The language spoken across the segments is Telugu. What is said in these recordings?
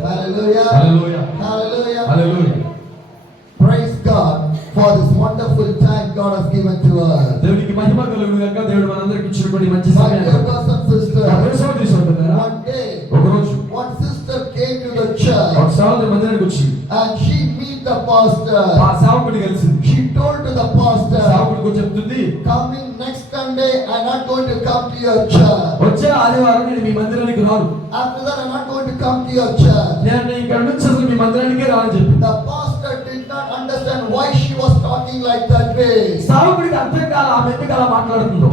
Hallelujah. Hallelujah. Hallelujah. Hallelujah. Praise God for this wonderful time God has given to us. దేవునికి మహిమ కలుగును గాక. దేవుడు మనందరికీ ఇచ్చినటువంటి మంచి My సమయాన్ని. dear brothers and sisters, సోదరి సోదరులారా, one day ఒక రోజు one sister came to the church ఒక సహోదరి మందిరానికి వచ్చింది. and she meet the pastor. ఆ సేవకుడిని కలిసింది. She told to the pastor, సేవకుడికి చెప్తుంది, coming next Sunday I'm not going to come to your church. వచ్చే ఆదివారం నేను మీ మందిరానికి రాను. After that I'm not going to come to your church. నేను ఇక్కడ నుంచి అసలు మీ మందిరానికే రానని చెప్పి. The pastor did not understand why she was talking like that way. సేవకుడికి అర్థం కాల ఆమె ఎందుకు అలా మాట్లాడుతుందో.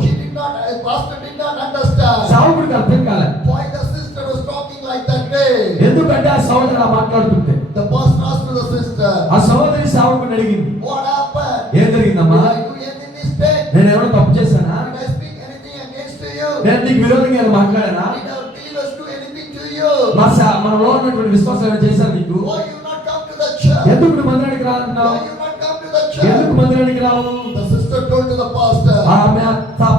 Pastor did not understand సేవకుడికి అర్థం కాలే why the sister was talking like that way. ఎందుకంటే ఆ సహోదరి అలా మాట్లాడుతుంటే. The pastor asked to the sister, ఆ సహోదరి సేవకుడిని అడిగింది, what happened? ఏం జరిగిందమ్మా? Did I do any mistake? నేను ఏమైనా తప్పు చేశానా? Did I speak anything against you? నేను నీకు విరోధంగా ఏమైనా మాట్లాడానా? Did our believers do anything to you? మనలో ఉన్నటువంటి విశ్వాసం ఏమైనా చేశాను నీకు? Why you not come to the church? ఎందుకు నువ్వు మందిరానికి రానంటున్నావు? Why you not come to the ఎందుకు church? మందిరానికి రావు? The sister told to the pastor, ఆమె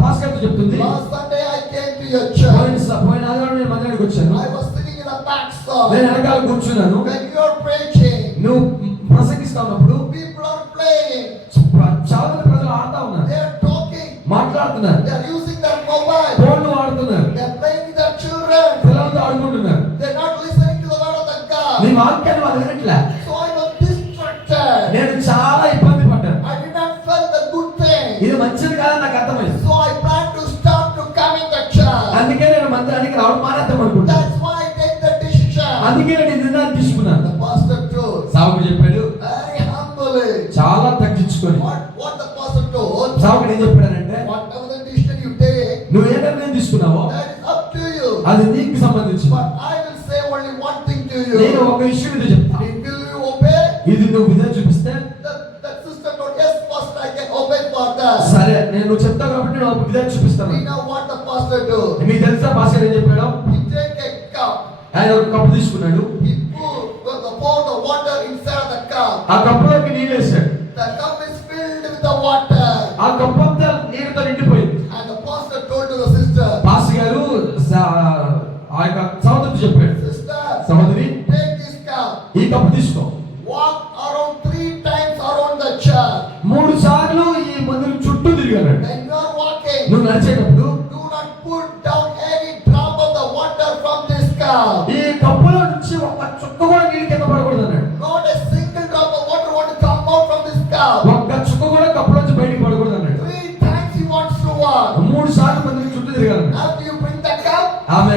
పాస్టర్తో చెప్తుంది, last Sunday I came to your church. పోయిన ఆదివారం నేను మందిరానికి వచ్చాను. I was sitting in the back stall. నేను వెనకాల కూర్చున్నాను. When you are preaching, నువ్వు ప్రసంగిస్తున్నప్పుడు people are playing. చాలా మంది ప్రజలు ఆడుతా ఉన్నారు, They are talking. మాట్లాడుతున్నారు, They are using their mobile. ఫోన్లు వాడుతున్నారు, They are playing with their children. పిల్లలతో ఆడుకుంటున్నారు. They are not listening to the word of the నీ God. వాక్యాన్ని వాళ్ళు వినట్లే. So I was distracted. నేను చాలా ఇబ్బంది పడ్డాను. I did not feel the good thing. ఇది మంచిది కాదని నాకు అర్థమైంది. So I plan to stop to come in the church. అందుకే నేను మందిరానికి రావడం మానేద్దాం అనుకుంటా. That's why I take the decision. అందుకే నేను నిర్ణయం తీసుకున్నాను. The pastor told సావుకు చెప్పాడు, very humbly. చాలా తగ్గించుకొని. What the pastor told, సావుకు ఏం చెప్పాడంటే, whatever the decision you take, నువ్వు ఏ నిర్ణయం తీసుకున్నావో that is up to you. అది నీకు సంబంధించి. But I will say only one thing to నేను you. ఒక విషయం ఇది చెప్తా, Will you obey? ఇది నువ్వు విధంగా చూపిస్తే. That sister told, yes, pastor, I can obey for that. సరే, నేను నువ్వు చెప్తావు కాబట్టి నేను ఒక విధంగా చూపిస్తాను. We know what the pastor do. మీకు తెలుసా పాస్టర్ ఏం చెప్పాడు? He take a cup. ఆయన ఒక కప్పు తీసుకున్నాడు. He pour the water inside of the cup. ఆ కప్పులోకి నీళ్ళు వేసాడు. The cup is filled with the water. ఆ కప్పు అంతా నీళ్ళతో నిండిపోయింది. And the pastor told to the sister, pastor గారు ఆ యొక్క సహోదరికి చెప్పాడు, sister, సహోదరి take this cup. ఈ కప్పు తీసుకో, Walk around 3 times around the church. 3 సార్లు ఈ మందిరం చుట్టూ తిరిగాడు. When you are walking, నువ్వు నడిచేటప్పుడు do not put down any drop of the water from this cup. ఈ కప్పులో నుంచి ఒక చుక్క కూడా నీళ్ళు కింద పడకూడదు అన్నాడు. Not a single drop of water want to come out from this cup. ఒక్క చుక్క కూడా కప్పులో నుంచి బయటికి పడకూడదు అన్నాడు. 3 times he wants to walk. 3 సార్లు మందిరం చుట్టూ తిరిగాడు. After you bring the cup, ఆమె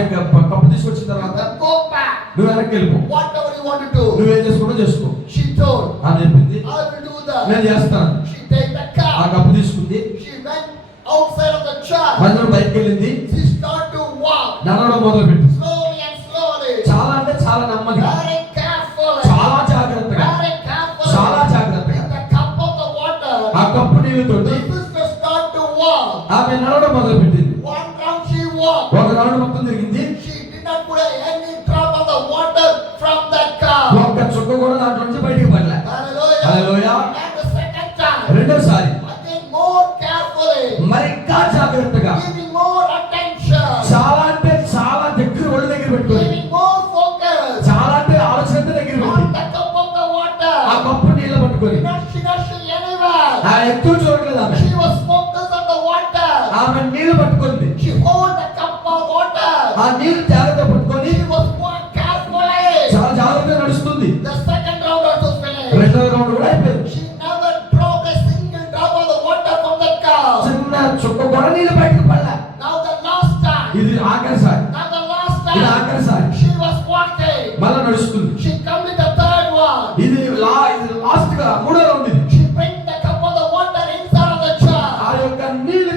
కప్పు తీసుకొచ్చిన you తర్వాత can go back. నువ్వు వెనక్కి వెళ్ళిపో, Whatever you want to do. నువ్వేం చేసుకుంటో చేసుకో. She told, ఆమె చెప్పింది, I will do that. నేను చేస్తాను. She take the ఆ cup. కప్పు తీసుకుంది, She went outside of the church. మందిరం బయటకు వెళ్ళింది, She started to walk నడవడం మొదలు పెట్టింది. slowly and slowly. చాలా అంటే చాలా నెమ్మదిగా, Very carefully. చాలా జాగ్రత్తగా, Very carefully. చాలా జాగ్రత్తగా With the cup of the water. ఆ cup నీళ్ళతోటి The sister started to walk. ఆమె నడవడం మొదలు పెట్టింది. One round she walked. ఒక రౌండ్ మొత్తం తిరిగింది. She did not put any drop of the water from that cup. ఒక్క చుక్క కూడా దాంట్లో నుంచి బయటికి పడలే. Hallelujah. Hallelujah. And the second time, రెండోసారి again more carefully, మరి ఇంకా జాగ్రత్తగా, giving more attention, చాలా అంటే చాలా దగ్గర ఒళ్ళు దగ్గర పెట్టుకొని, giving more focus చాలా అంటే ఆలోచన దగ్గర on పెట్టి the cup of the water. ఆ కప్పు నీళ్ళు పట్టుకొని, She not see anywhere. ఆ ఎక్కువ చూడట్లేదు ఆమె. She was focused on the water. ఆమె నీళ్లు పట్టుకుంది. She hold the cup of water. ఆ నీళ్లు జాగ్రత్త పట్టుకొని She was walk carefully. చాలా జాగ్రత్తగా నడుస్తుంది. The second round also finished. రెండో రౌండ్ కూడా అయిపోయింది. She never dropped a single drop of the water from the cup. చిన్న చుక్క కూడా నీళ్ళు బయటకు పడలే. Now the last time. ఇది ఆఖరిసారి. Now the last ఇది time. ఆఖరిసారి. She was walking. మళ్ళా నడుస్తుంది. She come with the third one. ఇది లాస్ట్ గా మూడో రౌండ్ ఇది. She bring the cup of the water inside of the jar. ఆ యొక్క నీళ్లు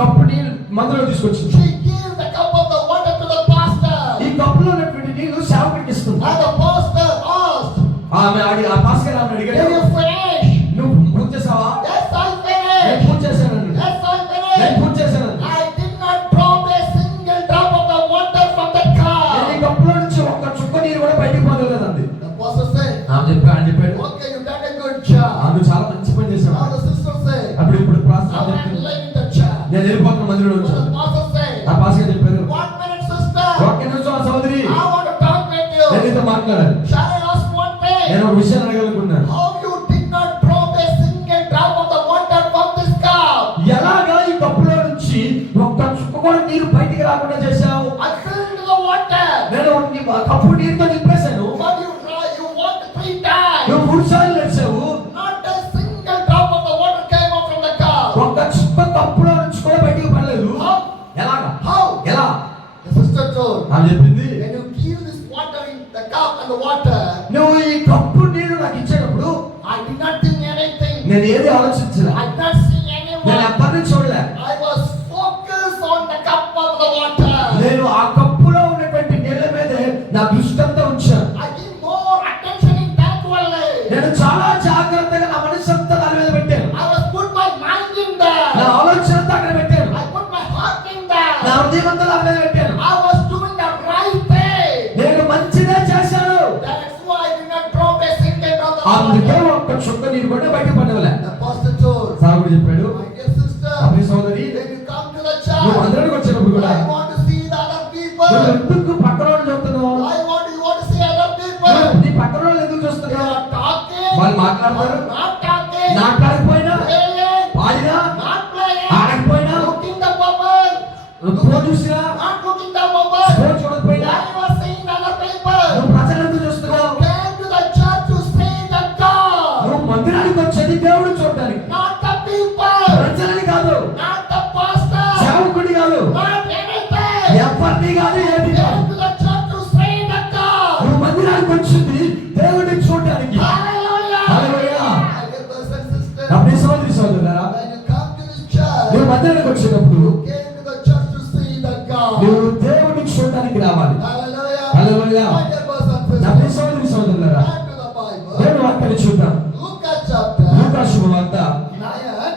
కప్పు నీళ్లు మందులో తీసుకొచ్చింది. She give the cup of the water to the pastor. ఈ కప్పులో ఉన్నటువంటి నీళ్లు సేవకుడికి ఇస్తుంది. And the pastor asked, ఆ పాస్టర్ ఆమె "Did అడిగాడు, you finish?" నువ్వు పూజ చేసావా? Yes, I నేను finished. పూజ చేశానండి. Yes, I నేను finished. పూజ చేశానండి. I did not drop a single drop of the water from the నేను ఈ cup. కప్పులో నుంచి ఒక్క చుక్క నీరు కూడా బయటికి పోలేదండి. The pastor said, ఆమె చెప్పాడు, "Okay, you done a good job." నువ్వు చాలా మంచి పని చేశావు. Now the sister said, ఇప్పుడు ప్రార్థన "Now I'm చెప్తుంది, leaving the church." నేను వెళ్ళిపోతున్న మందిరంలో So వచ్చాను. the pastor said, ఆ పాస్టర్ చెప్పారు, 1 minute, sister. ఒక్క నిమిషం సహోదరి, I want to talk with you. నేను నీతో మాట్లాడాలి. మాట్లాడాలి. Shall I ask one thing? నేను ఒక విషయం అడగలుగుతున్నాను. How you did not drop a single drop of the water from this cup? ఎలాగా ఈ కప్పులో నుంచి ఒక్క చుక్క కూడా నీరు బయటికి రాకుండా చేశావు? I filled the water. నేను ఆ కప్పు నీరుతో నింపేశాను. But you walked 3 times. నువ్వు 3 సార్లు నడిచావు. Not a single drop of the water came out from the cup. ఒక్క చుక్క కప్పులో నుంచి కూడా బయటికి పడలేదు. How? ఎలాగా? How? ఎలా? The sister told. నాకు చెప్పింది, When you give this water in the cup and the water, నువ్వు ఈ కప్పు నీరు నాకు ఇచ్చేటప్పుడు I did not think anything. నేను ఏది ఆలోచించలే. I did not see నేను anyone. ఎప్పటి చూడలే. I was focused on the cup of the water. నేను ఆ కప్పులో ఉన్నటువంటి నీళ్ళ మీదే నా దృష్టి అంతా ఉంచాను. I give more attention in that one. నేను చాలా జాగ్రత్తగా నా మనసు అంతా దాని మీద పెట్టాను. I was put my mind in నా there. ఆలోచన అంతా అక్కడ పెట్టాను. I put my heart in నా there. హృదయం అంతా దాని మీద పెట్టాను. I was doing the right thing. నేను మంచిదే చేశాను. That's why I did not drop a single drop of అందుకే water. ఒక్క చుక్క నీరు కూడా బయట పడవలే. The pastor told, సాగుడు చెప్పాడు, my dear sister, అబ్బాయి సోదరి, when you come to the నువ్వు church, అందరికి వచ్చినప్పుడు కూడా I want to see the other నువ్వు people. ఎందుకు పక్కన వాళ్ళు చెప్తున్నావు? You want to see other people. నీ పక్కన వాళ్ళు ఎందుకు They చూస్తున్నావు? are talking. వాళ్ళు మాట్లాడతారు. Not talking. మాట్లాడకపోయినా, Playing. పాడినా, Not playing. ఆడకపోయినా, Looking the bubble. Phone చూసినా, Not looking the bubble. Phone చూడకపోయినా, Why you are seeing the other people? నువ్వు ప్రజలు ఎందుకు చూస్తున్నావు? Came to the church to see the God. నువ్వు మందిరానికి వచ్చేది దేవుడు చూడడానికి, Not the people. ప్రజలని కాదు, Not the pastor. సేవకుడి కాదు, Not anything. ఎవరిని కాదు, ఏది కాదు. Came to the church to see the God. నువ్వు మందిరానికి వచ్చింది దేవుడిని చూడడానికి. Hallelujah. Hallelujah. My dear brothers and sisters, నా ప్రియ సోదరి సోదరులారా, when you come to this church, నువ్వు మందిరానికి వచ్చినప్పుడు you came to the church to see the God. నువ్వు దేవుడిని చూడడానికి రావాలి. Hallelujah. Hallelujah. My dear brothers and నా ప్రియ sisters, సోదరి సోదరులారా, back to the Bible. దేవుడు వాక్యాన్ని చూద్దాం. Luke chapter లూకా శుభవార్త 9,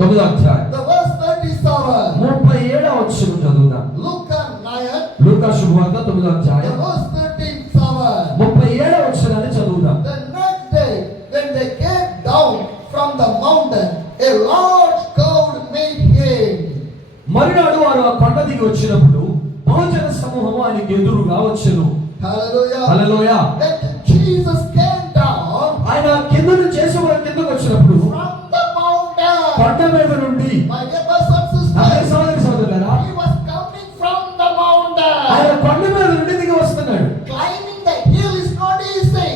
9వ అధ్యాయం the verse 37. 37వ వచనం చదువుదాం. Luke 9, లూకా శుభవార్త 9వ the అధ్యాయం verse 37. 37వ వచనాన్ని చదువుదాం. The next day, when they came down from the mountain, a large crowd met him. మరునాడు వారు ఆ కొండ దిగి వచ్చినప్పుడు బహుజన సమూహము ఆయనకి ఎదురుగా వచ్చెను. Hallelujah. Hallelujah. When Jesus came down ఆయన కిందను చేసి కిందకు వచ్చినప్పుడు from the mountain, కొండ మీద నుండి, my dear brothers and నా ప్రియ sisters, సోదరి సోదరులారా, he was coming from the ఆయన mountain. కొండ మీద నుండి దిగి వస్తున్నాడు. Climbing the hill is not easy.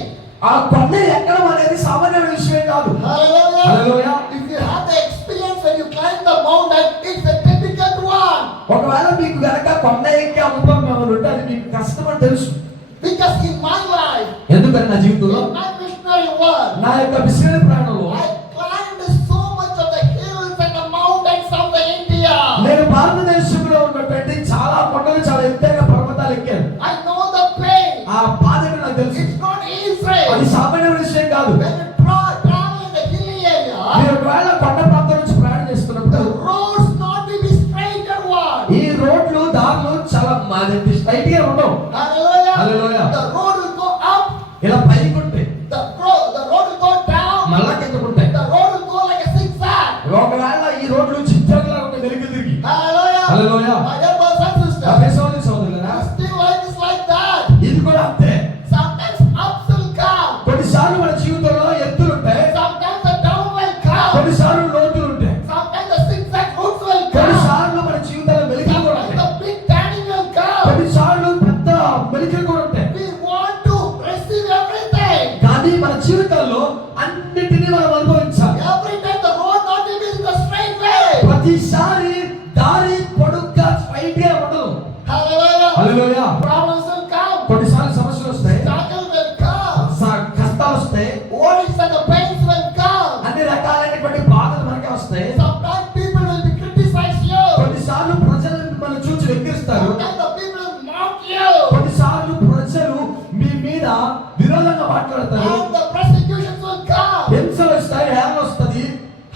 ఆ కొండ ఎక్కడం అనేది సామాన్యమైన విషయం కాదు. Hallelujah. Hallelujah. If you have the experience when you climb the mountain, it's a difficult one. ఒకవేళ మీకు గనక కొండ ఎక్కే అనుభవం ఏమైనా ఉంటే అది మీకు కష్టం అని తెలుసు. Because in my life, ఎందుకంటే నా జీవితంలో, in my missionary work, నా యొక్క మిషనరీ ప్రయాణంలో I climbed so much of the hills and the mountains of the India. నేను భారతదేశంలో ఉన్నటువంటి చాలా కొండలు, చాలా ఎత్తైన పర్వతాలు ఎక్కాను. I know the pain. ఆ బాధ ఏంటో నాకు తెలుసు. It's not easy. అది సామాన్యమైన విషయం కాదు. When you travel in the hilly area, మీరు ఒకవేళ కొండ ప్రాంతం నుంచి ప్రయాణం the చేస్తున్నప్పుడు roads not will be straight and one. ఈ రోడ్లు, దారులు చాలా స్ట్రైట్ గా ఉండవు. Hallelujah. Hallelujah. The road will go up. ఇలా పైకి ఉంటాయి, The road will go down. మళ్ళా కిందకు ఉంటాయి. The road will go like a zigzag. ఒకవేళ ఈ రోడ్లు చిత్రంగా ఉంటాయి, తిరిగి తిరిగి. Hallelujah. Hallelujah. My dear brothers and నా sisters, ప్రియ సోదరి సోదరులారా, still life is like that. ఇది కూడా అంతే. Sometimes ups will come. కొన్నిసార్లు మన జీవితంలో ఎత్తులు ఉంటాయి, Sometimes the down will come. కొన్నిసార్లు లోతులు ఉంటాయి, Sometimes the zigzag routes will come. కొన్నిసార్లు మన జీవితంలో మెలికలు కూడా Sometimes ఉంటాయి, the big turning will come. కొన్నిసార్లు పెద్ద మెలికలు కూడా ఉంటాయి. We want to receive everything. కానీ మన జీవితంలో అన్నిటినీ మనం అనుభవించాలి. Every time the road not will be in the straight way. ప్రతిసారి దారి పొడుగ్గా స్ట్రైట్ గా ఉండదు. Hallelujah. Hallelujah. Problems will come. కొన్నిసార్లు సమస్యలు వస్తాయి, Struggles will come. కష్టాలు వస్తాయి, Worries and the pains will come. అన్ని రకాలైనటువంటి బాధలు మనకే వస్తాయి. Sometimes people will be criticize you. కొన్నిసార్లు ప్రజలు మిమ్మల్ని చూసి వెక్కిరిస్తారు, Sometimes the people will mock you. కొన్నిసార్లు ప్రజలు మీ మీద విరోధంగా మాట్లాడతారు, And the persecutions will come. హింసలు వస్తాయి, హేళన వస్తది.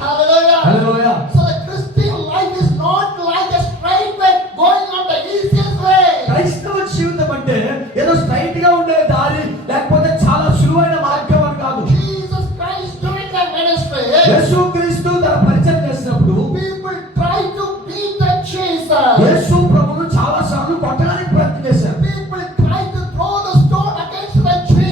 Hallelujah. Hallelujah. So the Christian life is not like a straight way going on the easiest way. క్రైస్తవ జీవితం అంటే ఏదో స్ట్రైట్ గా ఉండే దారి, లేకపోతే చాలా సులువైన మార్గం అని కాదు. Jesus Christ doing the ministry. యేసుక్రీస్తు తన పరిచయం చేసినప్పుడు People try to beat the Jesus. యేసు ప్రభువును చాలా సార్లు కొట్టడానికి ప్రయత్నం చేశారు. People try to throw the stone against the Jesus.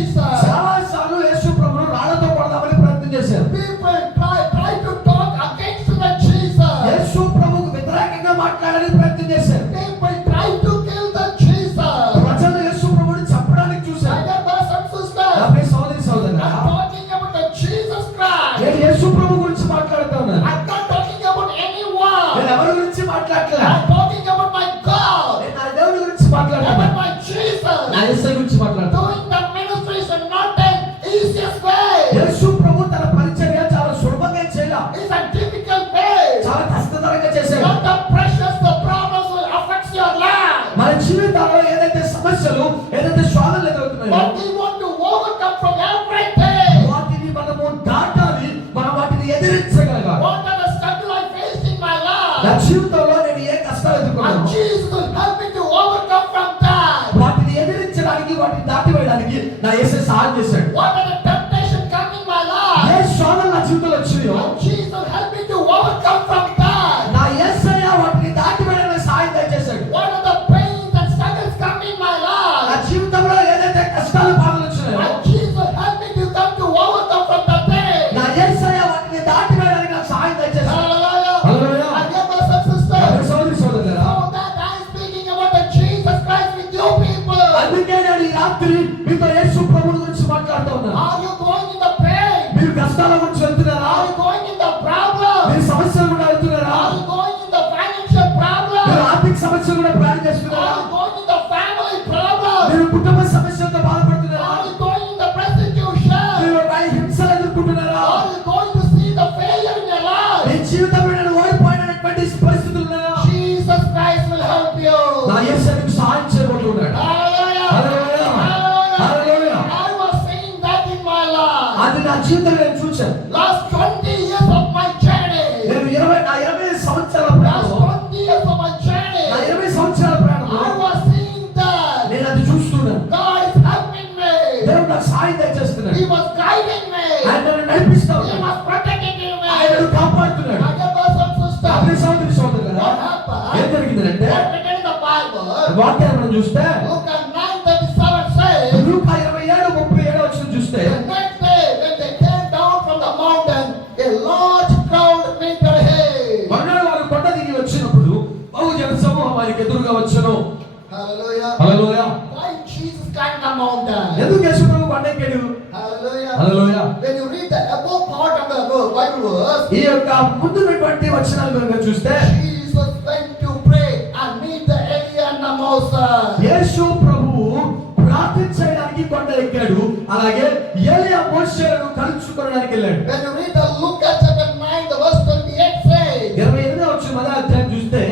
మాట్లాడతాం. Doing the ministry is not the easiest way. యేసు ప్రభు తన పరిచర్య చాలా సులభంగా చేయాల. It's a difficult way. చాలా కష్టతరంగా చేశాడు. Not the pressures, the problems will affect your life. మన జీవితాల్లో ఏదైతే సమస్యలు, ఏదైతే శోధనలు ఎదురవుతున్నాయో But we want to overcome from everything. వాటిని మనము దాటాలి, మనం వాటిని ఎదిరించగలగాలి. What are the struggles I faced in my నా life? జీవితంలో నేను ఏ కష్టాలు And ఎదుర్కొన్నాను, Jesus will help me to overcome from that. వాటిని ఎదిరించడానికి, వాటిని దాటివేయడానికి నా యేసే సహాయం చేశాడు. What are the temptations come in my A life? శోధనలు నా జీవితంలో వచ్చినాయో And Jesus will help me to overcome from that. నా యేసయ్య వాటిని దాటివేయడానికి సహాయం దయచేశాడు. What are the pains and struggles come in my నా life? జీవితంలో ఏదైతే కష్టాలు బాధలు వచ్చినాయో And Jesus will help me to come to overcome from the pain. నా యేసయ్య వాటిని దాటివేయడానికి నాకు సహాయం దయచేశాడు. Hallelujah. Hallelujah. And dear brothers and sisters, నా సోదరి సోదరులారా, so that I am speaking about the Jesus Christ with you people. అందుకే నేను ఈ రాత్రి మీతో యేసు ప్రభువు గురించి మాట్లాడుతూ ఉన్నాను. Are you going in the pain? మీరు కష్టాల గురించి వెళ్తున్నారా? Are you going in the problem? మీరు సమస్యలు కూడా వెళ్తున్నారా? Are you going in the financial problem? మీరు ఆర్థిక సమస్యలు కూడా ప్రయాణం చేస్తున్నారా? Are you going in the family problem? మీరు కుటుంబ సమస్యలతో బాధపడుతున్నారా? Are you going in the prostitution? మీరు హింసలు ఎదుర్కొంటున్నారా? Are you going to see the failure in your me life? జీవితంలో నేను ఓడిపోయినటువంటి పరిస్థితులు ఉన్నాయా? Jesus Christ will help you. నా యేసు నీకు సహాయం చేయబోతున్నాడు. Hallelujah. Hallelujah. Hallelujah. Hallelujah. I was saying that in my life. అది నా జీవితంలో నేను చూశాను. Last 20 years of my journey. నేను 20 సంవత్సరాల Last ప్రయాణంలో, 20 years of my journey. నా 20 సంవత్సరాల ప్రయాణంలో I was seeing that నేను అది చూస్తున్నాను. God is helping me. దేవుడు నాకు సహాయం దయచేస్తున్నాడు. He was guiding me. ఆయన నన్ను నడిపిస్తా He ఉన్నాడు. was protecting me. ఆయన నన్ను కాపాడుతున్నాడు. My dear brothers and నా sisters, ప్రియ సోదరి సోదరులారా, what happened? ఏం జరిగిందంటే What written in the Bible? వాక్యాన్ని మనం చూస్తే Luke 9:37 says, లూకా 27:37 వచనం చూస్తే the next day when they came down from the mountain, a large crowd met their head. మరునాడు వారు కొండ దిగి వచ్చినప్పుడు బహు జన సమూహం వారికి ఎదురుగా వచ్చెను. Hallelujah. Hallelujah. Why Jesus climbed the mountain? ఎందుకు యేసు ప్రభు కొండ ఎక్కాడు? Hallelujah. Hallelujah. When you read the above part of the Bible verse, ఈ యొక్క ముందున్నటువంటి వచనాలు కనుక చూస్తే Jesus went to pray and meet the Eliya and the Moses. యేసు ప్రభువు ప్రార్థించడానికి కొండ ఎక్కాడు. అలాగే ఏలియా మోషేలను కలుసుకోవడానికి వెళ్ళాడు. When you read the Luke chapter 9, the verse 28 says, 28వ వచనం మొదటి అధ్యాయం చూస్తే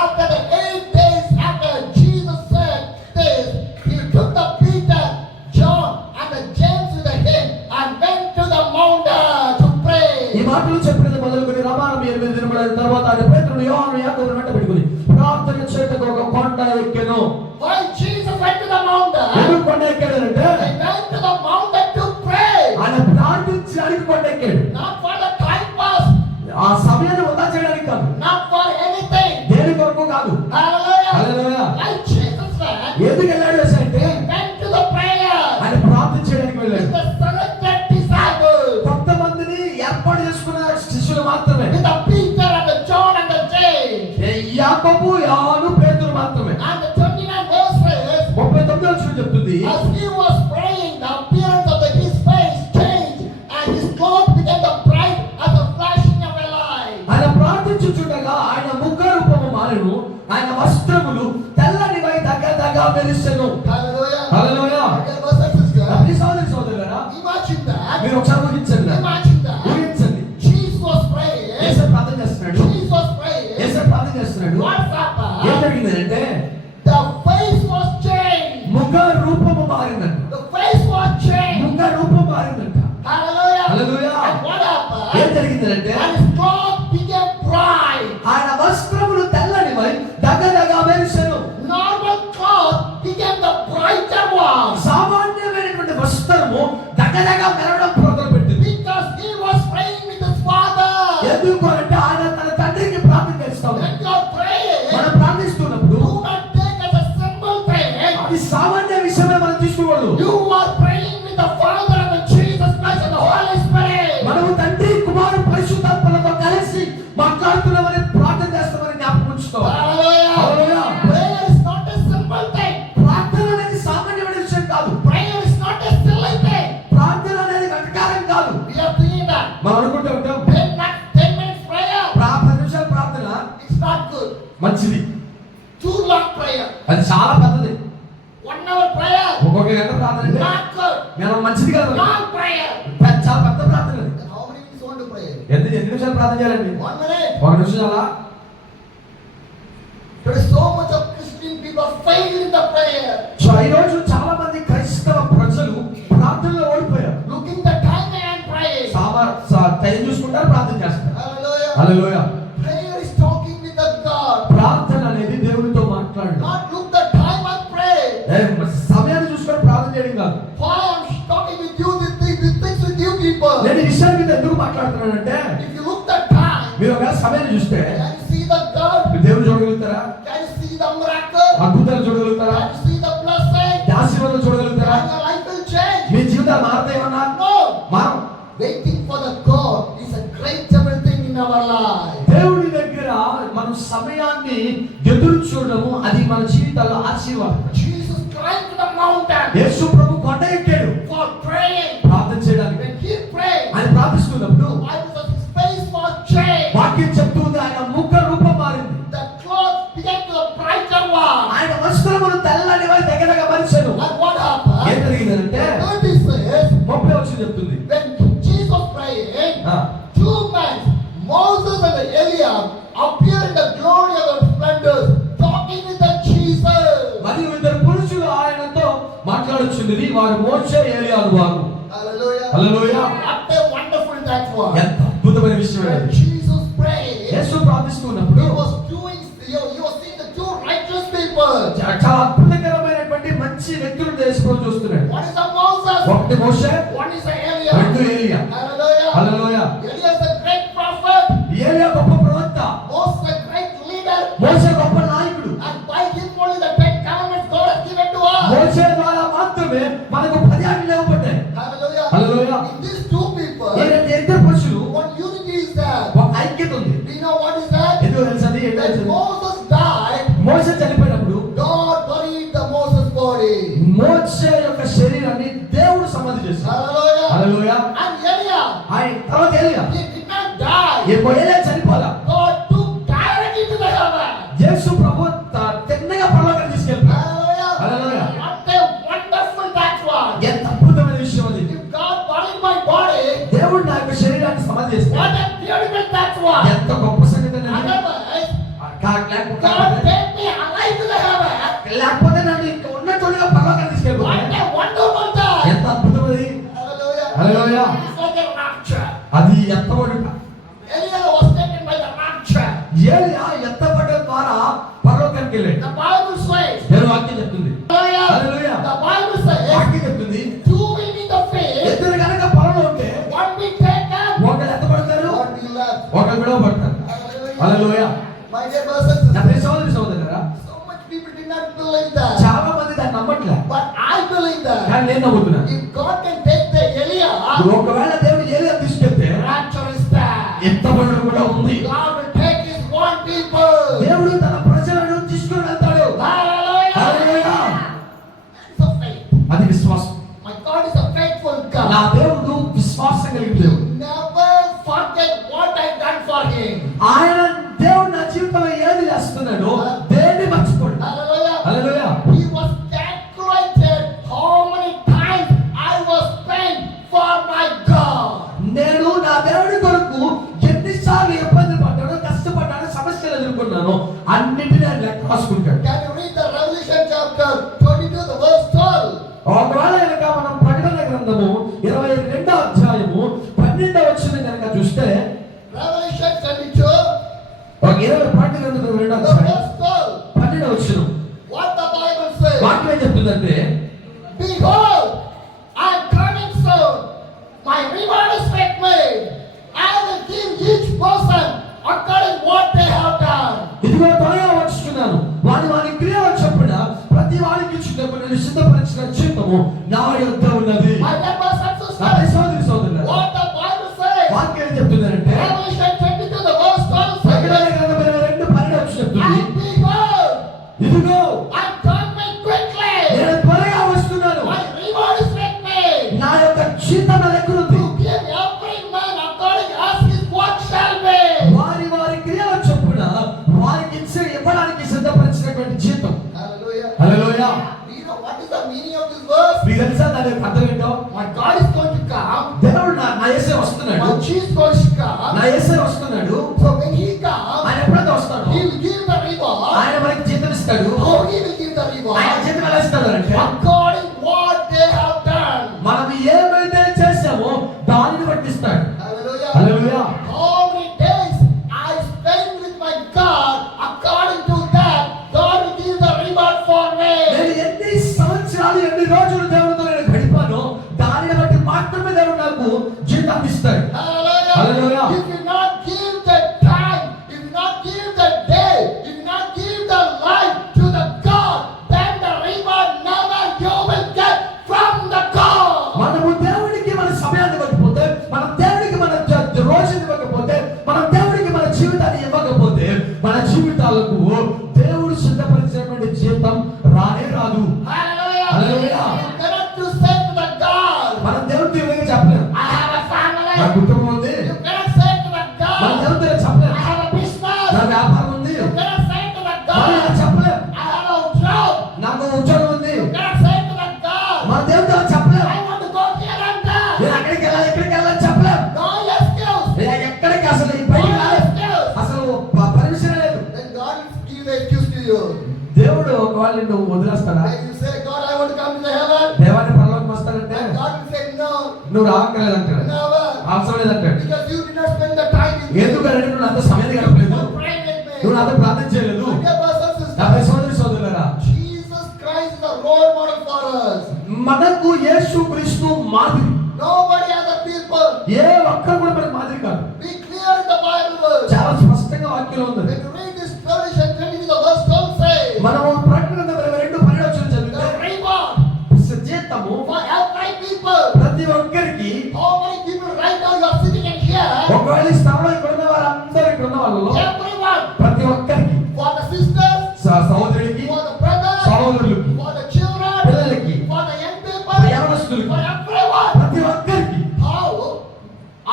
after the 8 days after Jesus said this, he took the Peter, John, and the James with him and went to the mountain to pray. ఈ మాటలు చెప్పినది మొదలుకొని రమారమి 8 దినముల తర్వాత ఆయన పేతురును యోహాను యాకోబును వెంట పెట్టుకొని ప్రార్థన చేయటకు ఒక కొండ ఎక్కెను. Why Jesus went to the mountain? ఎందుకు కొండ ఎక్కాడంటే He went to the mountain to pray. ఆయన ప్రార్థించడానికి కొండ ఎక్కాడు. Not for the time pass, ఆ సమయాన్ని వృధా చేయడానికి కాదు, not for anything. దేని కొరకు కాదు. Hallelujah. హల్లెలూయా. Like Jesus went, ఎందుకు వెళ్ళాడు యేసు అంటే he went to the prayer ఆయన ప్రార్థించడానికి with వెళ్ళాడు. the selected disciples, కొంతమందిని ఏర్పాటు చేసుకున్న శిష్యులు మాత్రమే, with the Peter and the John and the James. యాకోబు యోహాను పేతురు మాత్రమే. And the 29 verse says, 39వ వచనం చెప్తుంది, as he was praying, the appearance of his face changed, and his cloth became the bright as the flashing of a light. ఆయన ప్రార్థించుచుండగా ఆయన ముఖ రూపము మారెను, ఆయన వస్త్రములు తెల్లనివై దగ్గరగా మెరిసెను. Hallelujah. Hallelujah. Okay, brothers and sisters, అప్పుడు సోదరి సోదరులారా, imagine that. మీరు ఒకసారి ఊహించండి. Imagine that. ఊహించండి. Jesus was praying. యేసు ప్రార్థన చేస్తున్నాడు. Jesus was praying. యేసు ప్రార్థన చేస్తున్నాడు. What's ఏం happened? జరిగిందంటే The face was changed. ముఖ రూపము మారిందంట. The face was changed. ముఖ రూపం మారిందంట. Hallelujah. హల్లెలూయా. And what ఏం happened? జరిగిందంటే And his cloth became bright. ఆయన వస్త్రములు తెల్లనివై దగ్గరగా మెరిసెను. Normal cloth became the brighter one. సామాన్యమైనటువంటి వస్త్రము దగ్గరగా మెరవడం మొదలుపెట్టింది. Because he was praying with his father. ఎందుకు అంటే ఆయన తన తండ్రికి ప్రార్థన చేస్తాడు. When you are praying, మనం ప్రార్థిస్తున్నప్పుడు do not take as a simple thing. అది సామాన్య విషయమే మనం తీసుకోకూడదు. You are praying with the Father and the Jesus Christ and the Holy Spirit. మనము తండ్రి కుమారు పరిశుద్ధాత్మలతో కలిసి మాట్లాడుతున్నామని ప్రార్థన చేస్తామని జ్ఞాపకం ఉంచుకోవాలి. Hallelujah. Hallelujah. Prayer is not a simple thing. ప్రార్థన అనేది సామాన్యమైన విషయం కాదు. Prayer is not a silly thing. ప్రార్థన అనేది వెటకారం కాదు. We are thinking that మనం అనుకుంటూ ఉంటాం 10 minutes prayer, 10 నిమిషాల ప్రార్థన it's not good. మంచిది, Too long prayer. అది చాలా పెద్దది. 1 hour prayer, ఒక్కొక్క గంట ప్రార్థన అంటే Not good. నేను మంచిది కాదు, Long prayer. చాలా పెద్ద ప్రార్థన అది. Then how many minutes you want to pray? ఎన్ని నిమిషాలు ప్రార్థన చేయాలండి? 1 minute. ఒక నిమిషం చాలా. There is so much of Christian people fail in the prayer. So ఈ రోజు చాలా మంది క్రైస్తవ ప్రజలు ప్రార్థనలో ఓడిపోయారు. Looking the time and praying. Time చూసుకుంటారు, ప్రార్థన చేస్తారు. Hallelujah. Hallelujah. Prayer is talking with the God. ప్రార్థన అనేది దేవునితో మాట్లాడడం. Not look the time and pray. సమయాన్ని చూసుకొని ప్రార్థన చేయడం కాదు. Why I'm talking with you these things with you people? నేను ఈ విషయాల మీద ఎందుకు మాట్లాడుతున్నానంటే, If you look the time, మీరు ఒకవేళ సమయాన్ని చూస్తే can you see the God? మీరు దేవుని చూడగలుగుతారా? Can you see the miracle? అద్భుతాలు చూడగలుగుతారా? Can you see the blessing? ఆశీర్వాదాలు చూడగలుగుతారా? And your life will change. మీ జీవితాలు మారుతాయేమన్నా? No. మారు. Waiting for the God is a great thing in our life. దేవుడి దగ్గర మనం సమయాన్ని ఎదురు చూడడము అది మన జీవితాల్లో ఆశీర్వాదం. Jesus climbed to the mountain యేసు ప్రభు కొండ ఎక్కాడు for praying. ప్రార్థన చేయడానికి. When he prayed, ఆయన ప్రార్థిస్తున్నప్పుడు the Bible says his face was changed. వాక్యం చెప్తుంది ఆయన ముఖ రూపం మారింది. The clothes began to the brighter one. ఆయన వస్త్రములు తెల్లని వారి దగ్గరగా మరిచాడు. And what happened? ఏం జరిగిందంటే 30 says, 30 వచ్చి చెప్తుంది. when Jesus prayed, ఆ, 2 men, Moses and Eliab, appeared in the glory of their splendors, talking with the Jesus. మరియు ఇద్దరు పురుషులు ఆయనతో మాట్లాడుచుండిరి. వారు మోషే ఏలీయాలు వారు. Hallelujah. Hallelujah. What a wonderful that was. ఎంత అద్భుతమైన విషయం When అది. Jesus prayed, Yesu ప్రార్థిస్తున్నప్పుడు he was seeing the two righteous people. చాలా అద్భుతకరమైనటువంటి మంచి వ్యక్తులను యేసు చూస్తున్నాడు. One is the Moses, ఒకటి మోషే, one is the రెండు Eliab. ఏలీయా. Hallelujah. Hallelujah. Eliab is a great prophet. ఏలీయా గొప్ప ప్రవక్త, Moses a great leader. మోషే గొప్ప నాయకుడు. And by him only the 10 commandments God has given to us. మోషే ద్వారా మాత్రమే మనకు 10 ఆజ్ఞలు ఇవ్వబడ్డాయి. Hallelujah. Hallelujah. In these two people, ఈ ఇద్దరు పురుషులు one unity is there. ఒక ఐక్యత ఉంది. Do you know what is that? ఎందుకు తెలుసది? ఏంటో When తెలుసది? Moses died, మోషే చనిపోయినప్పుడు God buried the Moses body. మోషే యొక్క శరీరాన్ని దేవుడు సమాధి చేశాడు. Hallelujah. హల్లెలూయా. And Eliab, ఆయన తర్వాత ఏలీయా, he did not die. ఏలీయా చనిపోలా. God took directly to the heaven. యేసు ప్రభు తిన్నగా పరలోకానికి తీసుకెళ్ళాడు. Hallelujah. Hallelujah. What a wonderful that was. ఎంత అద్భుతమైన విషయం అది. If God buried my body, దేవుడు నా యొక్క శరీరాన్ని సమాధి చేస్తాడు. what a beautiful that was. ఎంత గొప్ప సంగతి అండి. Otherwise, God లేకపోతే take me alive to the heaven. నన్ను ఇంకా ఉన్నట్టుగా పరలోకానికి తీసుకెళ్ళిపోతాడు. What a wonderful time. ఎంత అద్భుతమైనది. Hallelujah. Hallelujah. It's like a rapture. అది ఎత్తబడుట. Eliab was taken by the rapture. ఏలియా ఎత్తబడడం ద్వారా పరలోకానికి వెళ్ళాడు. The Bible says, దేవుని వాక్యం చెప్తుంది. Hallelujah. Hallelujah. The Bible says, వాక్యం చెప్తుంది. two will be the faith, ఇద్దరు కనుక పరలో ఉంటే one will taken, ఒకరు ఎత్తబడతారు, one will left. ఒకరు విడవబడతారు. Hallelujah. Hallelujah. My dear brothers నా and ప్రియ sisters, సోదరి సోదరులారా, so much people did not believe that. చాలా మంది దాన్ని నమ్మట్లే. But I believe that. కానీ నేను నమ్ముతున్నా. If God can take the Eliab, ఒకవేళ దేవుడు ఏలియా తీసుకెళ్తే rapture is there. ఎత్తబడడం కూడా ఉంది. God will take his one people. దేవుడు తన ప్రజలను తీసుకుని వెళ్తాడు. Hallelujah. Hallelujah. It's a faith. అది విశ్వాసం. My God is a faithful నా God. దేవుడు విశ్వాసం కలిగిన He దేవుడు. never forget what I done for him. ఆయన దేవుడు నా జీవితంలో ఏది చేస్తున్నాడో దేన్ని మర్చిపోడు. Hallelujah. Hallelujah. He was calculated how many times I was spent for my God. నేను నా దేవుడి కొరకు ఎన్నిసార్లు ఇబ్బంది పడ్డానో, కష్టపడ్డానో, సమస్యలు ఎదుర్కొన్నానో అన్నిటినీ ఆయన లెక్క రాసుకుంటాడు. Can you read the Revelation chapter 22, the verse 12? ఒకవేళ కనుక మనం ప్రకటన గ్రంథము 22వ అధ్యాయము 12వ వచనం కనుక చూస్తే, Revelation 22, ప్రకటన గ్రంథం 22వ the అధ్యాయం verse 12. 12వ వచనం What the Bible says? వాక్యం ఏం చెప్తుందంటే, Behold, I am coming soon. My reward is with me. I will give each person according what they have done. ఇదిగో త్వరగా వచ్చుచున్నాను, వారి క్రియల చొప్పున ప్రతి వారికి ఇచ్చుటకు నేను సిద్ధపరిచిన జీతము నా యొద్ద ఉన్నది. My members తెలుసా దాని యొక్క అర్థం ఏంటో? My God is going to come. దేవుడు నా యేసే వస్తున్నాడు, My Jesus is going to come. నా యేసే వస్తున్నాడు. So when he comes, ఆయన ఎప్పుడైతే వస్తాడు he will give the reward. ఆయన మనకి జీతం ఇస్తాడు. How he will give the ఆయన reward? జీతం ఎలా ఇస్తాడు అంటే According what they have done. మనం ఏమైతే చేసామో దానిని బట్టి ఇస్తాడు. Hallelujah. Hallelujah. How many days I spend with my God, according to that, God will give the reward for me. నేను ఎన్ని సంవత్సరాలు ఎన్ని రోజులు దేవునితో నేను గడిపానో దానిని బట్టి మాత్రమే దేవుడు నాకు జీతం ఇస్తాడు. Hallelujah. Hallelujah. If you not give the time, if you not give the day, if you not give the life to the God, then the reward never you will get from the God. మనము దేవుడికి మన సమయాన్ని ఇవ్వకపోతే, మనం దేవుడికి మన రోజుని ఇవ్వకపోతే, మనం దేవుడికి మన జీవితాన్ని ఇవ్వకపోతే, మన జీవితాలకు దేవుడు సిద్ధపరిచినటువంటి జీవితం రానే రాదు. Hallelujah. Hallelujah. You cannot to say to the God, మనం దేవుడికి ఈ విధంగా చెప్పలేం. I have a family. నా కుటుంబం ఉంది. You cannot say to the మనం God, దేవుడితో చెప్పలేం. I have a business. నా వ్యాపారం ఉంది. You cannot say to the మనం ఇలా God, చెప్పలేం. I have a job. నాకు ఉద్యోగం ఉంది. You cannot say to the God, మన దేవుడితో చెప్పలేం. I want to go here and there. నేను అక్కడికి వెళ్ళాలి, ఇక్కడికి వెళ్ళాలి చెప్పలేం. No excuse. నేను ఎక్కడికి అసలు ఈ No బయటికి రాలేదు. excuse. అసలు పర్మిషన్ లేదు. Then God will give the excuse to you. దేవుడు ఒకవేళ నువ్వు వదిలేస్తాడా? Like you say, God, I want to come to the heaven. దేవాన్ని పరలోకం వస్తాడంటే And God will say, no, నువ్వు రావక్కర్లేదంటాడు, never. అవసరం లేదంటాడు. Because you did not spend the time with me. ఎందుకంటే నువ్వు నాతో సమయాన్ని గడపలేదు, You prayed with me. నువ్వు నాతో ప్రార్థన చేయలేదు. My dear brothers and నా sisters, సోదరి సోదరులారా, Jesus Christ is a role model for us. మనకు యేసు క్రీస్తు మాదిరి. Nobody other people. ఏ ఒక్కరు కూడా మనకు మాదిరి కాదు. Be clear in the Bible verse. చాలా స్పష్టంగా వాక్యం ఉంది. When you read this Revelation 20, the verse 12 says, మనము ప్రకటన గ్రంథం 22:12 చదివితే the reward జీతము for every people. ప్రతి ఒక్కరికి, How many people right now you are sitting in here? ఒకవేళ ఈ స్థలంలో ఇక్కడ ఉన్న వారందరూ, ఇక్కడ ఉన్న వాళ్ళలో Everyone. ప్రతి ఒక్కరికి, For the sisters, సహోదరుడికి, for the brothers, సహోదరులకి, for the children, పిల్లలకి, for the young people, యవనస్తులకి, for everyone. ప్రతి ఒక్కరికి How?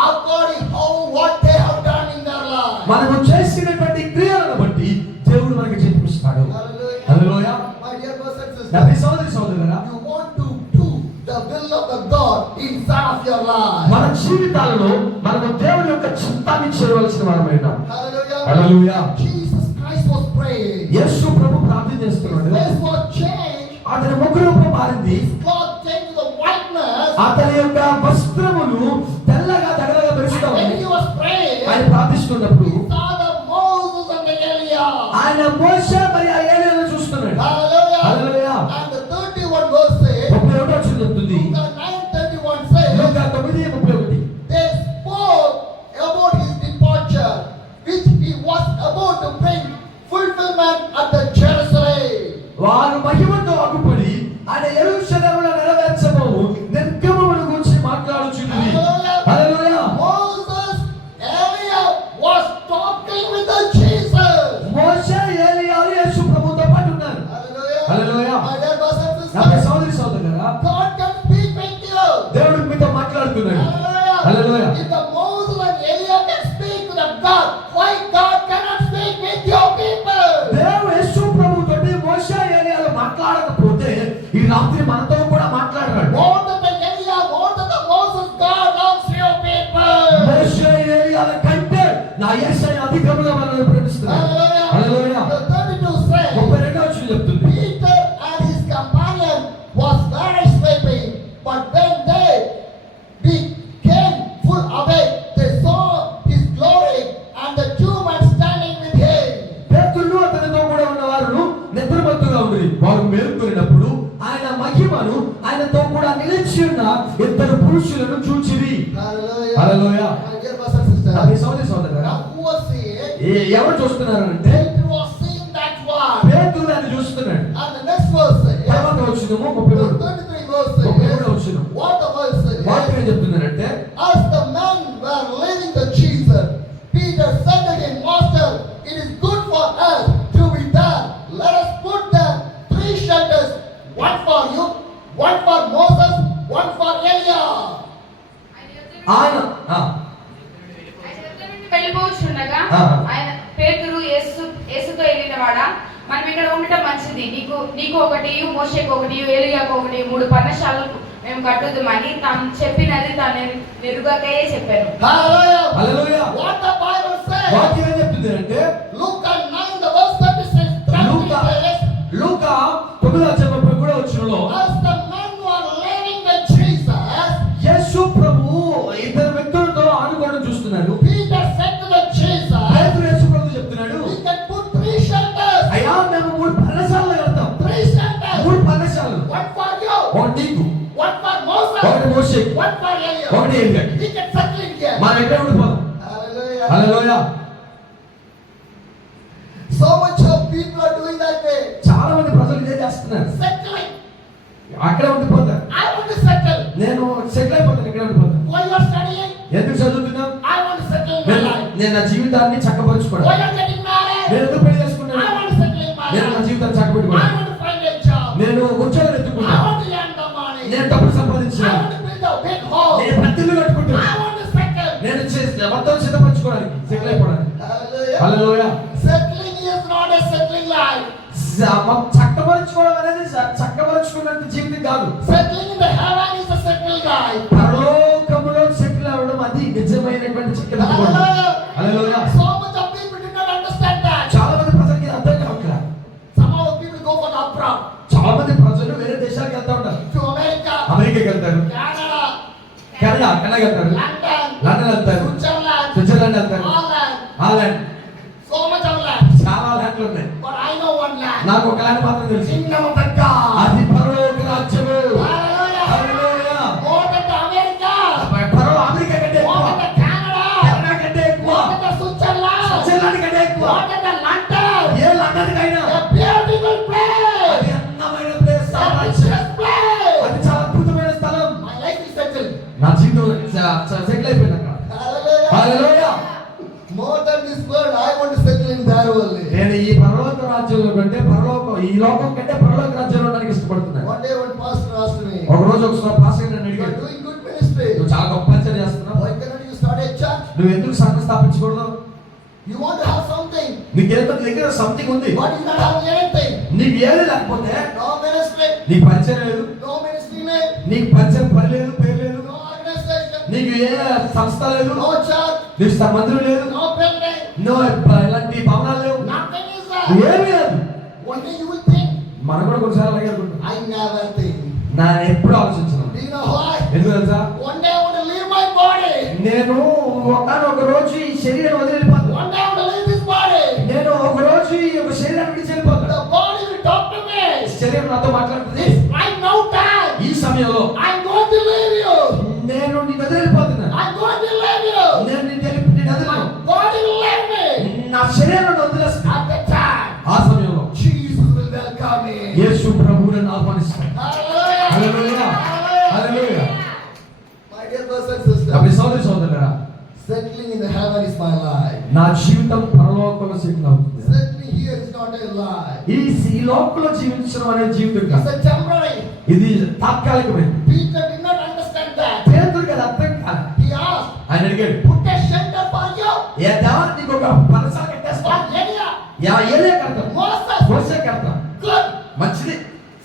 According how what they have done in their life. మనము చేసినటువంటి క్రియలను బట్టి దేవుడు మనకి జీతం ఇస్తాడు. Hallelujah. Hallelujah. My dear brothers and నా sisters, సోదరి సోదరులారా, you want to do the will of the God inside of your life. మన జీవితాలలో మనము దేవుని యొక్క చిత్తాన్ని చేయవలసిన వారమైనా. Hallelujah. Hallelujah. Jesus Christ was praying. యేసు ప్రభు ప్రార్థన చేస్తున్నాడు. His face was changed. అతని ముఖ రూపం మారింది. His cloth changed to the whiteness. అతని యొక్క వస్త్రములు తెల్లగా తగలగా మెరుస్తూ When ఉన్నాయి. he was praying, ఆయన ప్రార్థిస్తున్నప్పుడు he saw the Moses and the Eliah. ఆయన మోషే మరియు ఆ ఏలీయాను చూస్తున్నాడు. Hallelujah. Hallelujah. And the 31 verse says, 31వ వచనం చెప్తుంది. Luke 9:31 says, Luka 9:31. they spoke about his departure, which he was about to bring fulfillment at the Jerusalem. వారు మహిమతో అగుపడి ఆయన యెరూషలేములో నెరవేర్చబోవు నిర్గమమును గురించి మాట్లాడుచున్నది. హల్లెలూయా. Moses, Eliah was talking with the Jesus. మోషే ఏలీయాలు యేసు ప్రభువుతో పాటు ఉన్నారు. Hallelujah. Hallelujah. My dear brothers and నా sisters, సోదరి సోదరులారా, God can speak with you. దేవుడు మీతో మాట్లాడుతున్నాడు. Hallelujah. Hallelujah. If the Moses and Eliah can speak to the God, why God cannot speak with your people? దేవుడు యేసు ప్రభువుతో మోషే ఏలీయాలు మాట్లాడకపోతే ఈ రాత్రి మనతో కూడా మాట్లాడాడు. More than the Eliah, more than the Moses, God loves your people. మోషే ఏలీయాల కంటే నా యేసయ్య అధికముగా మనల్ని ప్రేమిస్తున్నాడు. హల్లెలూయా. The 32 says, 32వ వచనం చెప్తుంది. Peter and his companion was very sleepy, but when they became full awake, they saw his glory and the two men standing with him. పేతురు అతనితో కూడా ఉన్నవారు నిద్రమత్తుగా ఉంది. వారు మేల్కొనినప్పుడు ఆయన మహిమను ఆయనతో కూడా నిలిచి ఉన్న ఇద్దరు పురుషులను చూచిరి. Hallelujah. Hallelujah. My dear brothers and sisters, నా సోదరి సోదరులారా, now who was seeing? ఎవరు చూస్తున్నారంటే Peter was seeing that one. పేతురు దాన్ని చూస్తున్నాడు. And the next verse says, తర్వాత వచనము the 33. 33 verse 33వ says, వచనం. what the verse says? వాక్యం ఏం చెప్తుందంటే, As the men were leaving the Jesus, Peter said to him, Master, it is good for us to be there. Let us put there 3 shelters, one for you, one for Moses, one for Eliah. ఆయన వెళ్ళిపోవచ్చుండగా ఆయన పేతురు యేసుతో వెళ్ళినవాడా, మనం ఇక్కడ ఉండటం మంచిది. నీకు ఒకటి, మోషేకు ఒకటి, ఏలియాకు ఒకటి 3 పర్ణశాలలు మేము కట్టుదుమని తాను చెప్పినది తాను నెరుగకే చెప్పాను. Hallelujah. Hallelujah. What the Bible says. వాక్యం ఏం చెప్తుంది అంటే Luke 9 the verse 36. Luka 9:33 As the men were living with Jesus, యేసు ప్రభు ఇద్దరు వ్యక్తులతో ఆడుకోవడం చూస్తున్నాడు. Peter said to the Jesus, పేతురు యేసు ప్రభు చెప్తున్నాడు, we can put 3 shelters. అయ్యా మేము 3 పర్ణశాలలు కడతాం. 3 shelters. 3 పర్ణశాలలు. One for you. ఒకటి నీకు, One for Moses. ఒకటి మోషేకి, One for Elias. ఒకటి ఏలియాకి. We can settle in here. మనం ఎక్కడ ఉండిపోదాం. Hallelujah. Hallelujah. So much of people are doing that way. చాలా మంది ప్రజలు ఇదే చేస్తున్నారు. Settling. అక్కడే ఉండిపోతారు. I want to settle. నేను సెటిల్ అయిపోతాను, ఇక్కడే ఉండిపోతాను. Why you are studying? ఎందుకు చదువుతున్నావు? I want to settle in my life. నేను నా జీవితాన్ని చక్కపరుచుకోవాలి. Why you are getting married? నేను ఎందుకు పెళ్లి చేసుకున్నాను? I want to settle in my నేను నా life. జీవితాన్ని I చక్కబెట్టుకోవాలి. want to find a job. నేను ఉద్యోగం I ఎత్తుకున్నాను. want to earn the money. నేను డబ్బులు I సంపాదించాను. want to build a big house. నేను పత్తిల్లు కట్టుకుంటాను. I want to settle. నేను మొత్తం సిద్ధపరచుకోవడానికి, సెటిల్ అయిపోవడానికి. Hallelujah. Hallelujah. Settling is not a settling life. చక్కపరచుకోవడం అనేది చక్కపరచుకున్నంత జీవితం కాదు. Settling in the heaven is a settled life. పరలోకములో సెటిల్ అవ్వడం అది నిజమైనటువంటి చిక్కన. Hallelujah. Hallelujah. So much of people did not understand that. చాలా మంది ప్రజలకి ఇది అర్థం కావట్లేదు. Some of the people go for the abroad. చాలా మంది ప్రజలు వేరే దేశాలకు వెళ్తా ఉంటారు. To America. అమెరికాకి వెళ్తారు, Canada. కెనడా వెళ్తారు, London. లండన్ వెళ్తారు, Switzerland. స్విట్జర్లాండ్ వెళ్తారు, Holland. Holland. So much of land. చాలా ల్యాండ్లు ఉన్నాయి. But I know one land. నాకు ఒక ల్యాండ్ మాత్రం తెలుసు. Kingdom of the God. అది పరలోక రాజ్యము. Hallelujah. Hallelujah. More than the America. America కంటే More ఎక్కువ, than the Canada. కెనడా కంటే ఎక్కువ, More than the Switzerland. Switzerland కంటే ఎక్కువ, More than the London. A London కైనా A beautiful place. అది అందమైన ప్లేస్, A precious place. అది చాలా అద్భుతమైన స్థలం. My life is settled. నా జీవితం సెటిల్ అయిపోయింది అక్కడ. Hallelujah. Hallelujah. More than this world, I want to settle in there only. నేను ఈ పరలోక రాజ్యంలో కంటే ఈ లోకం కంటే పరలోక రాజ్యంలో ఉండడానికి ఇష్టపడుతున్నాను. One day one pastor asked me, ఒక రోజు ఒకసారి పాస్టర్ నన్ను you are అడిగాడు, doing good ministry. నువ్వు చాలా గొప్ప పరిచయం చేస్తున్నావు, Why cannot you start a church? నువ్వు ఎందుకు సంఘం స్థాపించకూడదు? You want to have something, నీకేదో నీ దగ్గర సంథింగ్ ఉంది, but you not have anything. నీకు ఏది లేకపోతే No ministry, నీకు పరిచయం లేదు, no ministry name, నీకు పరిచయం పని లేదు, పేరు లేదు, no organization, నీకు ఏ సంస్థ లేదు, no church, నీకు మందిరం లేదు, no building, ఇలాంటి భవనాలు లేవు, nothing is there. ఏమీ లేదు. One day you will think, మనం కూడా కొన్నిసార్లు అలాగే అనుకుంటాం. I never think. నేను ఎప్పుడు ఆలోచించను. Do you know why? ఎందుకు తెలుసా? One day I want to leave my body. నేను ఒక రోజు ఈ శరీరం వదిలి వెళ్ళిపోతాను. One day I want to leave this body. నేను ఒక రోజు ఈ యొక్క శరీరాన్ని విడిచి వెళ్ళిపోతాను. The body will talk to me. శరీరం నాతో మాట్లాడుతుంది, It's right now time. ఈ సమయంలో I'm going to leave you. నేను నీ వదిలి వెళ్ళిపోతున్నాను, I'm going to leave you. నేను నీ వదిలిను, My body will leave me. నా శరీరాన్ని వదిలేస్తాను. At the time, ఆ సమయంలో Jesus will welcome me. యేసు ప్రభువు నన్ను ఆహ్వానిస్తాడు. Hallelujah. Hallelujah. Hallelujah. My dear brothers and sisters, కాబట్టి సోదరి సోదరులారా, settling in the heaven is my life. నా జీవితం పరలోకంలో సెటిల్ అవుతుంది. Settling here is not a life. ఈ లోకంలో జీవించడం అనే జీవితం It's కాదు, a temporary. ఇది తాత్కాలికమైనది. Peter did not understand that. పేతురుకి అది అర్థం కాదు. He asked, ఆయన అడిగాడు, put a shelter for you. ఏ దేవా నీకు ఒక పరసా కట్టేస్తా, For Elia, ఏలే కడతాం, Moses. మోసే కడతాం, Good. మంచిది.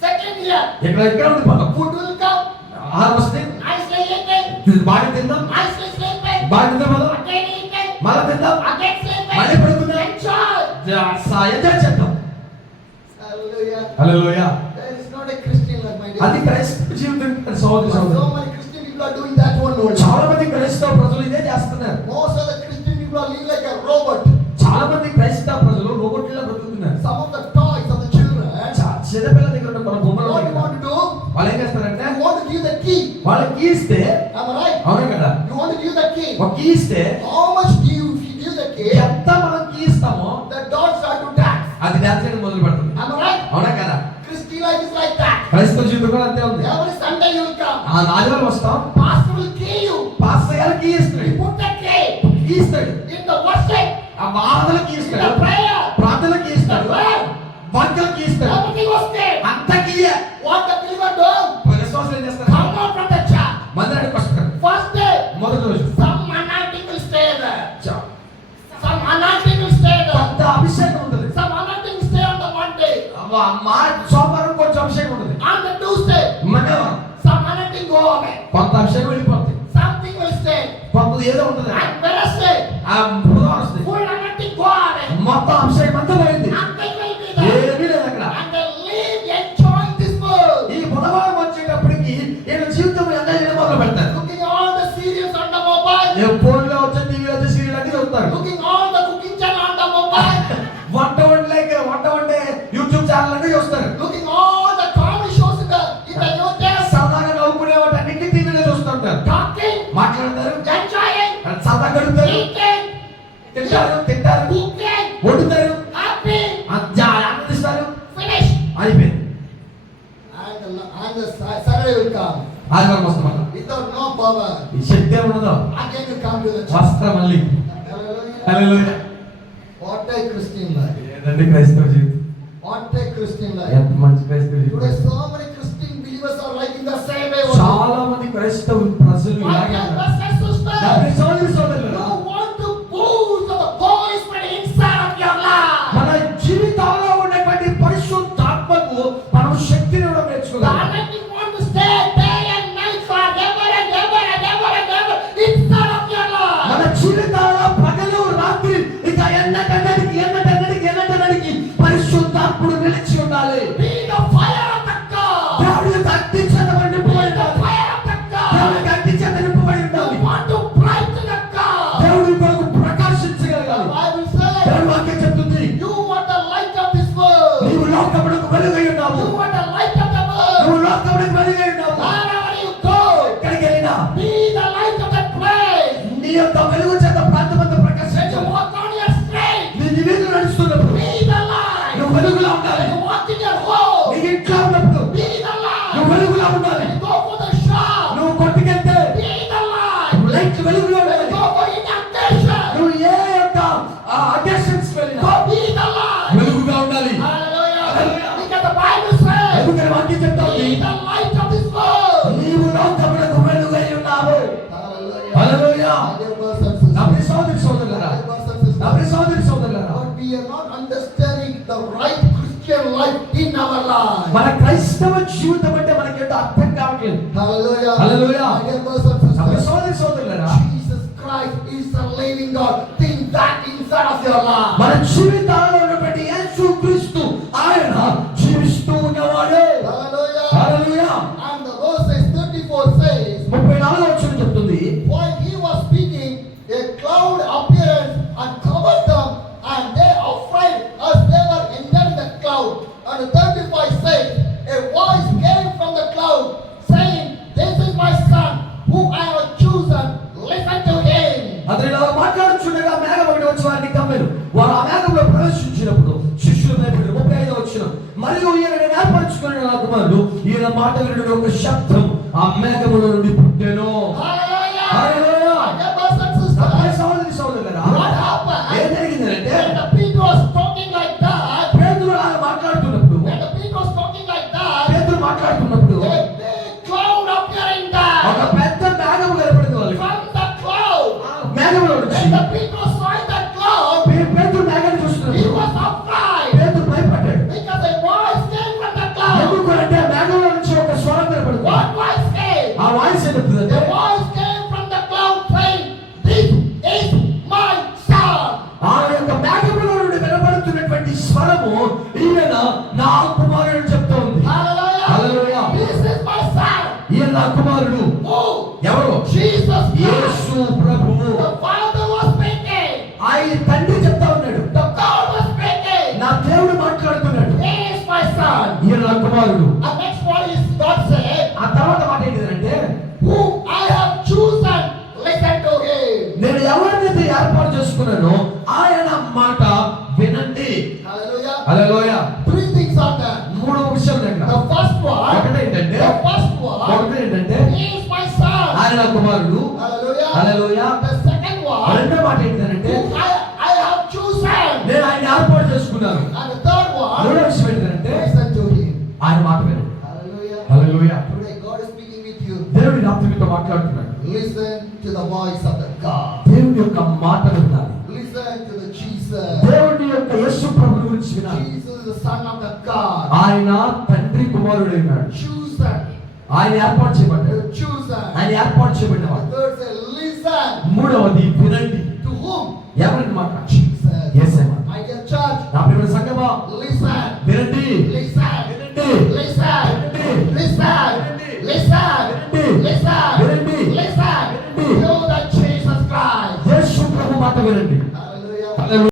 Second year, ఇక్కడ ఉండిపోతాం, food will come. ఆహారం వస్తే Nicely eating. బాగా తిందాం, Nicely sleeping. బాగా తిందాం, Again eating. మళ్ళా తిందాం, Again sleeping. మళ్ళీ పడుకుందాం, Enjoy. ఎంజాయ్ చేద్దాం. Hallelujah. Hallelujah. That is not a Christian life, my dear. అది క్రైస్తవ జీవితం కాదు సోదరి So సోదరు. many Christian people are doing that one only. చాలా మంది క్రైస్తవ ప్రజలు ఇదే చేస్తున్నారు. Most of the Christian people are living like a robot. చాలా మంది క్రైస్తవ ప్రజలు రోబోట్లా బ్రతుకుతున్నారు. Some of the toys of the children. చిన్నపిల్లల దగ్గర ఉన్న మన బొమ్మలు What you ఉన్నాయి. want to do? వాళ్ళు ఏం చేస్తారంటే You want to give the key. వాళ్ళకి ఇస్తే, Am I right? అవునా కదా, You want to give the key. ఒక కీ ఇస్తే How much do you, if you give the key, ఎంత మనం కీ ఇస్తామో the dogs start to dance. అది డాన్స్ చేయడం మొదలు పెడుతుంది. Am I right? అవునా కదా, Christian life is like that. క్రైస్తవ జీవితం కూడా అంతే ఉంది. Every Sunday you will come. ఆ ఆదివారం వస్తాం, Pastor will key you. Pastor గారు కీ ఇస్తాడు, You put the key key ఇస్తాడు, in the worship, ఆ వాదన కీ in ఇస్తాడు, the prayer, ప్రార్థన కీ in the ఇస్తాడు, prayer. వాక్యం కీ ఇస్తాడు, Everything was there. అంత కీయే. What the believer do? విశ్వాసులు ఏం చేస్తారు? Come out from the church. మందిరానికి వస్తారు. First day, మొదటి రోజు some anointing will stay there. Some anointing will stay there. కొంత అభిషేకం ఉంటుంది. Some anointing will stay on the Monday. మా సోమవారం కొంచెం అభిషేకం ఉంటుంది. On the Tuesday, మంగళవారం some anointing go away. కొంత అభిషేకం వెళ్ళిపోతుంది, Something will stay. కొంత ఏదో ఉంటుంది, And Wednesday, ఆ బుధవారం వస్తుంది, full anointing go away. మొత్తం అభిషేకం అంతా పోయింది, Nothing will be there. ఏమీ లేదు అక్కడ. And they live enjoying this world. ఈ బుధవారం వచ్చేటప్పటికి వీళ్ళ జీవితం ఎంజాయ్ చేయడం మొదలు పెడతారు. Looking all the serials on the mobile. ఫోన్లో వచ్చే టీవీలో వచ్చే సీరియల్ అన్ని చూస్తారు. Looking all the cooking channel on the mobile. వంట వండే యూట్యూబ్ ఛానల్ అన్ని చూస్తారు. Looking all the comedy shows in the YouTube. సరదాగా నవ్వుకునే వాటి అన్నింటినీ టీవీలో చూస్తుంటారు, Talking, మాట్లాడతారు, enjoying, సరదా గడుపుతారు, eating, తింటారు, cooking, వండుతారు, happy, ఆనందిస్తారు, finish. అయిపోయింది. And the Saturday will come. ఆదివారం వస్తామన్న Without no power. ఈ శక్తి ఉండదు, Again you come to the church. వస్త్రం మళ్ళీ. Hallelujah. Hallelujah. What a Christian life. ఏదండి క్రైస్తవ జీవితం, What a Christian life. ఎంత మంచి క్రైస్తవ Today జీవితం. so many Christian believers are like in the same way. చాలా మంది క్రైస్తవ ప్రజలు My ఇలాగే dear ఉన్నారు. brothers and sisters, సోదరులారా, you want to boost the Holy Spirit inside of your life. మన జీవితాల్లో ఉన్నటువంటి పరిశుద్ధాత్మకు మనం శక్తిని ఇవ్వడం The నేర్చుకోవాలి. anointing want to stay day and night forever and ever and ever and ever inside of your మన life. జీవితాల్లో పగలు రాత్రి ఇక ఎన్నటన్నడికి పరిశుద్ధాత్ముడు నిలిచి ఉండాలి. Be the fire of the God. దేవుడికి అగ్ని చేత Be నింపబడి the ఉండాలి. fire of the God. దేవుడికి అగ్ని చేత నింపబడి ఉండాలి. You want to bright to the God. దేవుడి కొరకు The ప్రకాశించగలగాలి. Bible says, దేవుడి వాక్యం చెప్తుంది, you are the light of this world. నీవు లోకమునకు వెలుగై ఉన్నావు. You are the light of the world. నువ్వు లోకమునకు వెలుగై ఉన్నావు. Wherever you go, ఎక్కడికి వెళ్ళినా be the light of that place. నీ యొక్క వెలుగు చేత ప్రాంతమంతా When you ప్రకాశించాలి. walk on your street, నీ వీధిలో నడుస్తున్నప్పుడు be the light. నువ్వు వెలుగులా ఉండాలి. When you walk in your home, నీ ఇంట్లో ఉన్నప్పుడు be the light. నువ్వు వెలుగులా ఉండాలి. When you go for the shop, నువ్వు కొట్టుకెళ్తే be the light. నువ్వు లైట్ వెలుగులో When you ఉండాలి. go for incantation, నువ్వు ఏ యొక్క అకేషన్స్ వెళ్ళినా go be the light. వెలుగుగా ఉండాలి. Hallelujah. Hallelujah. Because the Bible says, ఎందుకని వాక్యం చెప్తావు? be the light of this world. నీవు లోకమునకు వెలుగై ఉన్నావు. Hallelujah. Hallelujah. My dear brothers and sisters. నా ప్రియ సోదరులారా, My dear brothers and నా ప్రియ sisters. సోదరులారా, But we are not understanding the right Christian life in our life. మన క్రైస్తవ జీవితం అంటే మనకేంటో అర్థం కావట్లేదు. Hallelujah. Hallelujah. My dear brothers and నా ప్రియ sisters. సోదరులారా, Jesus Christ is the living God. Think that inside of your life. మన జీవితాల్లో ఉన్నటువంటి యేసుక్రీస్తు ఆయన జీవిస్తూ ఉన్నవాడు. Hallelujah. Hallelujah. And the verse 34 says, 34వ వచనం చెప్తుంది, while he was speaking, a cloud appeared and covered them, and they afraid as they were entering the cloud. And 35 says, a voice came from the cloud, saying, this is my son, whom I have chosen, listen to him. అతను ఇలా మాట్లాడుచుండగా మేఘం ఒకటి వచ్చి వారిని కమ్మెను. వారు ఆ మేఘంలో ప్రవేశించినప్పుడు శిష్యులు భయపడి 35వ వచనం, మరియు ఈయన ఏర్పరచుకున్న నా కుమారుడు, ఈయన మాట వినుడు ఒక శబ్దం ఆ మేఘములో నుండి పుట్టెను. Hallelujah. Hallelujah. My dear brothers and నా ప్రియ sisters, సోదరులారా, what happened? ఏం జరిగిందంటే When the Peter was talking like that, పేతురు అలా మాట్లాడుతున్నప్పుడు when the Peter was talking like that, పేతురు మాట్లాడుతున్నప్పుడు a big cloud appearing ఒక there. పెద్ద మేఘం కనపడింది వాళ్ళకి. From the cloud, మేఘంలో నుంచి when the Peter saw that cloud, పేతురు మేఘాన్ని he చూస్తున్నప్పుడు was afraid పేతురు భయపడ్డాడు. because a voice came from the cloud. ఎందుకు అంటే మేఘంలో నుంచి ఒక స్వరం కనపడింది. What voice came? ఆ వాయిస్ ఏం చెప్తుందంటే, The voice came from the cloud saying, this is my son. ఆ యొక్క మేఘంలో నుండి వినబడుతున్నటువంటి స్వరము ఈయన నా కుమారుడు చెప్తా ఉంది. Hallelujah. Hallelujah. This is my son. ఈయన నా కుమారుడు. Who? ఎవరు? Jesus Christ. యేసు ప్రభువు. The Father was speaking. ఆయన తండ్రి చెప్తా ఉన్నాడు, The God was speaking. నా దేవుడు మాట్లాడుతున్నాడు. He is my son. ఈయన నా కుమారుడు. And next one is God said, ఆ తర్వాత మాట ఏంటిదంటే, whom I have chosen, listen to him. నేను ఎవరినైతే ఏర్పాటు చేసుకున్నానో ఆయన మాట వినండి. Hallelujah. Hallelujah. 3 things are there. 3 విషయాలు దగ్గర. The first one, ఒకటి ఏంటంటే, he is my son. ఆయన నా కుమారుడు. Hallelujah. Hallelujah. The second one, రెండో మాట ఏంటంటే, whom I have chosen. నేను ఆయన ఏర్పాటు చేసుకున్నాను. And the third one, మూడో విషయం ఏంటంటే, listen to him. ఆయన మాట వినండి. Hallelujah. Hallelujah. Today God is speaking with you. దేవుడి రాత్రి మీతో మాట్లాడుతున్నాడు. Listen to the voice of the God. దేవుడి యొక్క మాట వినాలి. Listen to the Jesus. దేవుడి యొక్క యేసు ప్రభువు గురించి వినాలి. Jesus is the Son of the God. ఆయన తండ్రి కుమారుడైనాడు. Chosen. ఆయన ఏర్పాటు చేయబడ్డాడు. The chosen. ఆయన ఏర్పాటు చేయబడినవాడు. The third says, listen. మూడవది వినండి. To whom? ఎవరికి మాట? Jesus. యేసే మాట. My dear church, నా ప్రియమైన సంఘమా, listen. వినండి. Listen. వినండి. Listen. వినండి. Listen. వినండి. Listen. వినండి. Listen. వినండి. Listen. వినండి. Know that Jesus Christ. యేసు ప్రభు మాట వినండి.